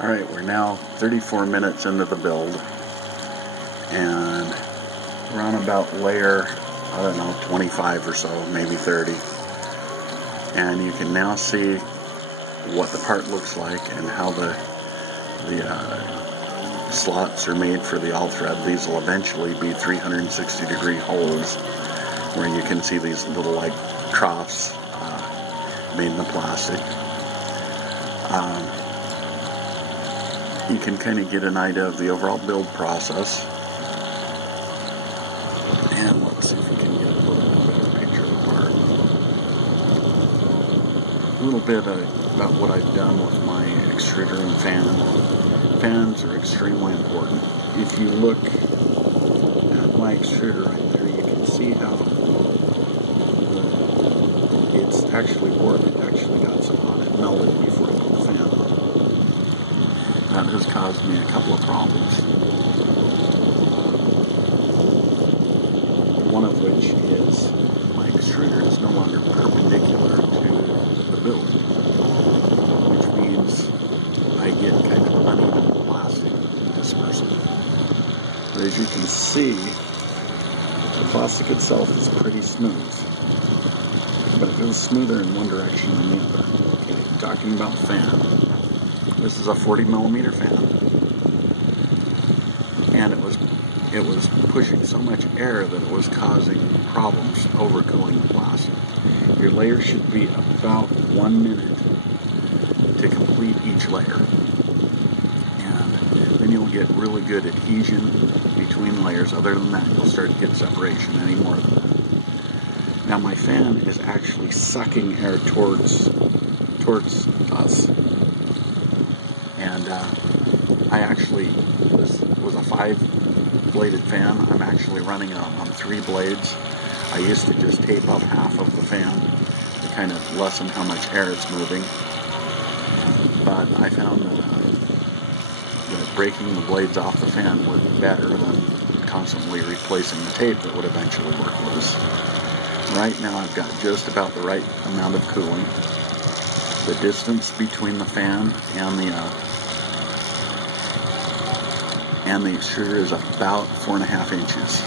Alright, we're now 34 minutes into the build, and we're on about layer, I don't know, 25 or so, maybe 30. And you can now see what the part looks like and how the slots are made for the all thread. These will eventually be 360-degree holes where you can see these little like troughs made in the plastic. You can kind of get an idea of the overall build process. And let's see if we can get a little bit better picture of the part. A little bit about what I've done with my extruder and fan. Fans are extremely important. If you look at my extruder right there, you can see how it's actually warped. It actually got some on it, melted before I put the fan on. That has caused me a couple of problems. One of which is my extruder is no longer perpendicular to the build, which means I get kind of uneven plastic dispersal. But as you can see, the plastic itself is pretty smooth, but it goes smoother in one direction than the other. Okay, talking about fan. This is a 40mm fan, and it was pushing so much air that it was causing problems overcooling the plastic. Your layer should be about 1 minute to complete each layer, and then you'll get really good adhesion between layers. Other than that, you'll start to get separation. Any more than that. Now my fan is actually sucking air towards us. And I actually, this was a 5-bladed fan. I'm actually running it on 3 blades. I used to just tape up half of the fan to kind of lessen how much air it's moving. But I found that breaking the blades off the fan worked better than constantly replacing the tape that would eventually work loose. Right now I've got just about the right amount of cooling. The distance between the fan and the extruder is about 4.5 inches.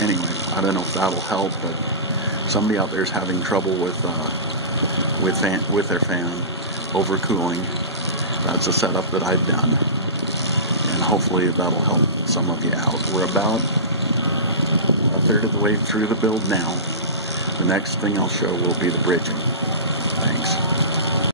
Anyway, I don't know if that'll help, but somebody out there is having trouble with their fan overcooling. That's a setup that I've done, and hopefully that'll help some of you out. We're about a third of the way through the build now. The next thing I'll show will be the bridging.